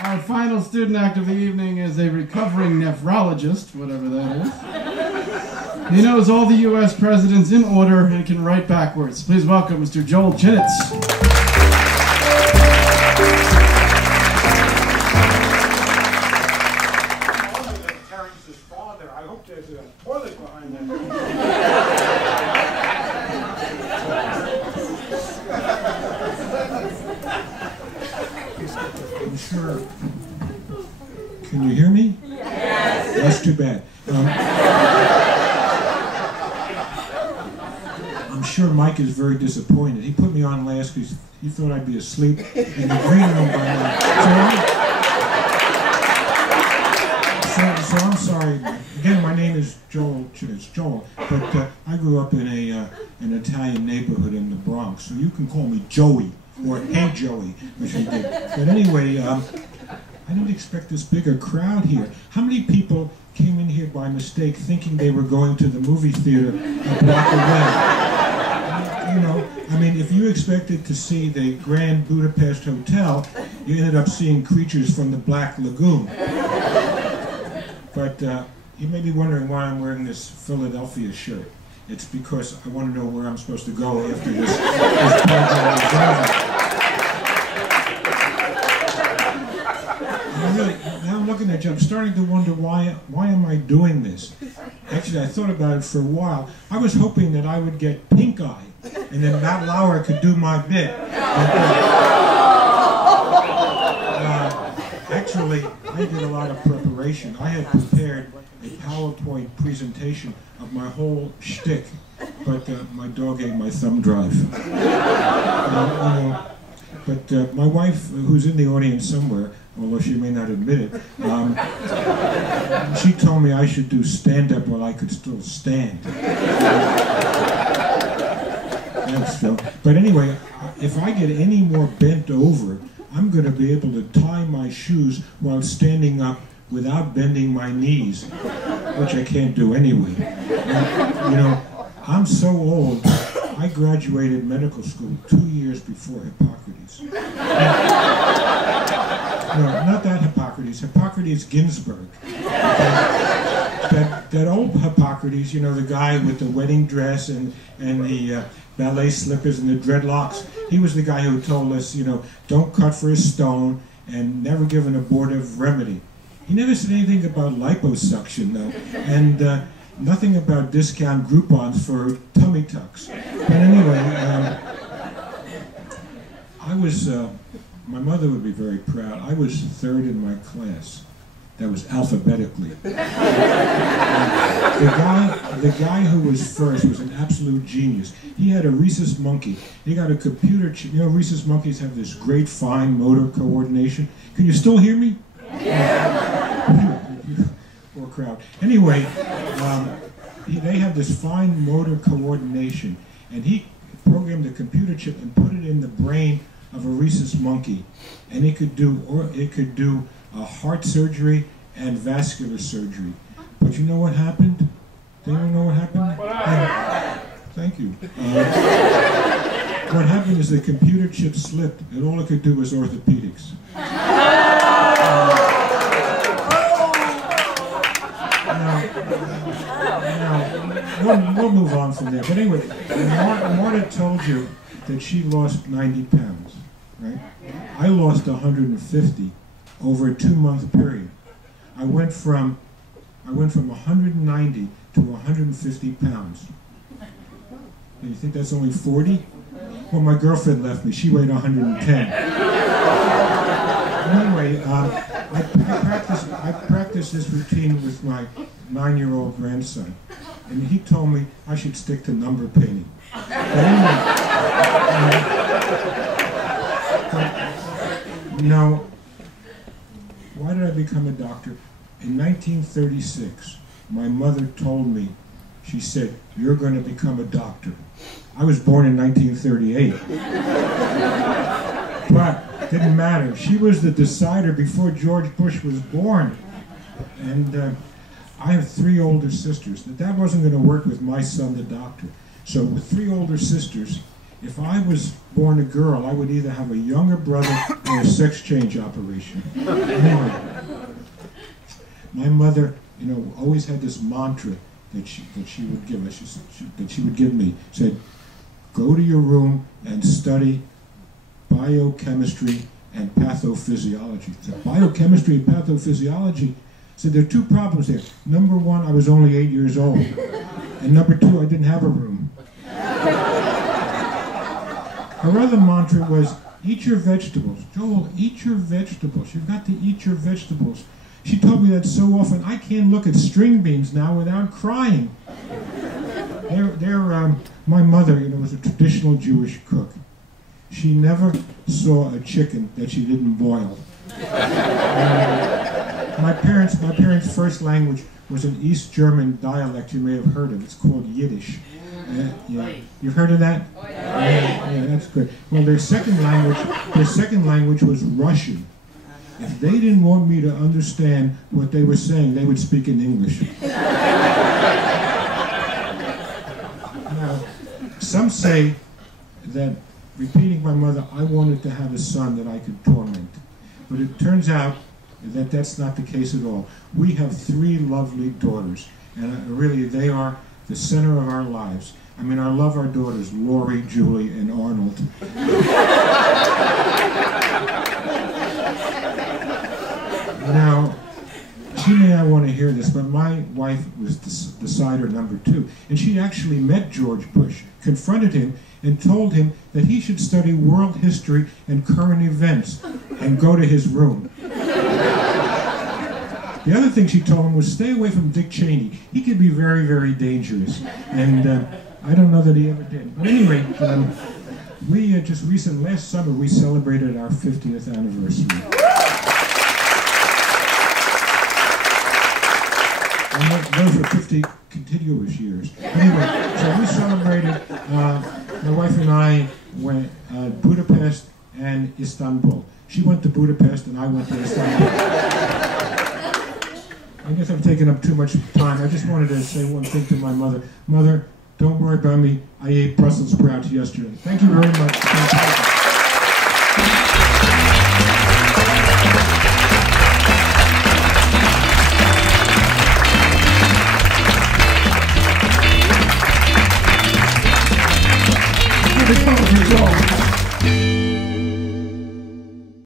Our final student act of the evening is a recovering nephrologist, whatever that is. He knows all the U.S. presidents in order and can write backwards. Please welcome Mr. Joel Chinitz. Terrence's father. I hope there's a toilet behind that. I'm sure. Can you hear me? Yes. That's too bad. I'm sure Mike is very disappointed. He put me on last because he thought I'd be asleep in the green room by now. So I'm sorry. Again, my name is Joel Chinitz, Joel, but I grew up in an Italian neighborhood in the Bronx, so you can call me Joey, or Hey Joey, which we did. But anyway, I didn't expect this bigger crowd here. How many people came in here by mistake thinking they were going to the movie theater a block away? You know, I mean, if you expected to see the Grand Budapest Hotel, you ended up seeing creatures from the Black Lagoon. But you may be wondering why I'm wearing this Philadelphia shirt. It's because I want to know where I'm supposed to go after this program is over. Now I'm looking at you, I'm starting to wonder why am I doing this? Actually, I thought about it for a while. I was hoping that I would get pink eye, and then Matt Lauer could do my bit. Actually, I did a lot of preparation. I had prepared a PowerPoint presentation of my whole shtick, but my dog ate my thumb drive. But my wife, who's in the audience somewhere, although she may not admit it, she told me I should do stand-up while I could still stand. Thanks, Phil. But anyway, if I get any more bent over, I'm going to be able to tie my shoes while standing up without bending my knees, which I can't do anyway. And, you know, I'm so old, I graduated medical school 2 years before Hippocrates. No, not that Hippocrates, Hippocrates Ginsburg. That old Hippocrates, you know, the guy with the wedding dress and the ballet slippers and the dreadlocks, he was the guy who told us, you know, don't cut for a stone and never give an abortive remedy. He never said anything about liposuction, though, and nothing about discount Groupons for tummy tucks. But anyway, my mother would be very proud. I was third in my class. That was alphabetically. The guy who was first was an absolute genius. He had a rhesus monkey. He got a computer chip. You know, rhesus monkeys have this great fine motor coordination. Can you still hear me? Yeah. Poor crowd. Anyway, they have this fine motor coordination, and he programmed a computer chip and put it in the brain of a rhesus monkey, and it could do heart surgery and vascular surgery. But you know what happened? Do you know what happened? Thank you. What happened is the computer chip slipped, and all it could do was orthopedics. We'll move on from there. But anyway, Marta told you that she lost 90 pounds, right? I lost 150 over a 2-month period. I went from 190 to 150 pounds. And you think that's only 40? Well, my girlfriend left me. She weighed 110. Anyway, I practiced this routine with my 9-year-old grandson, and he told me I should stick to number painting. But anyway, now, why did I become a doctor? In 1936, my mother told me, she said, "You're going to become a doctor." I was born in 1938. But it didn't matter. She was the decider before George Bush was born. And I have 3 older sisters. That wasn't going to work with my son, the doctor. So with 3 older sisters if I was born a girl, I would either have a younger brother or a sex change operation. Anyway, my mother, always had this mantra that she would give us. That she would give me. Said, "Go to your room and study biochemistry and pathophysiology." So biochemistry and pathophysiology. Said there are two problems there. Number one, I was only 8 years old, and number two, I didn't have a room. Her other mantra was, "Eat your vegetables. Joel, eat your vegetables. You've got to eat your vegetables." She told me that so often, I can't look at string beans now without crying. My mother, was a traditional Jewish cook. She never saw a chicken that she didn't boil. My parents' first language was an East German dialect you may have heard of. It's called Yiddish. Yeah. You've heard of that? Oh, Yeah, that's good. Well, their second language was Russian. If they didn't want me to understand what they were saying, they would speak in English. Now, some say that, repeating my mother, I wanted to have a son that I could torment. But it turns out that that's not the case at all. We have 3 lovely daughters, and really they are the center of our lives. I love our daughters, Lori, Julie, and Arnold. Now, she may not want to hear this, but my wife was decider number 2, and she actually met George Bush, confronted him, and told him that he should study world history and current events and go to his room. The other thing she told him was stay away from Dick Cheney. He could be very, very dangerous. And I don't know that he ever did. But anyway, we last summer, we celebrated our 50th anniversary. And those were 50 contiguous years. Anyway, so we celebrated, my wife and I went Budapest and Istanbul. She went to Budapest and I went to Istanbul. I guess I've taken up too much time. I just wanted to say one thing to my mother. Mother, don't worry about me. I ate Brussels sprouts yesterday. Thank you very much. Thank you.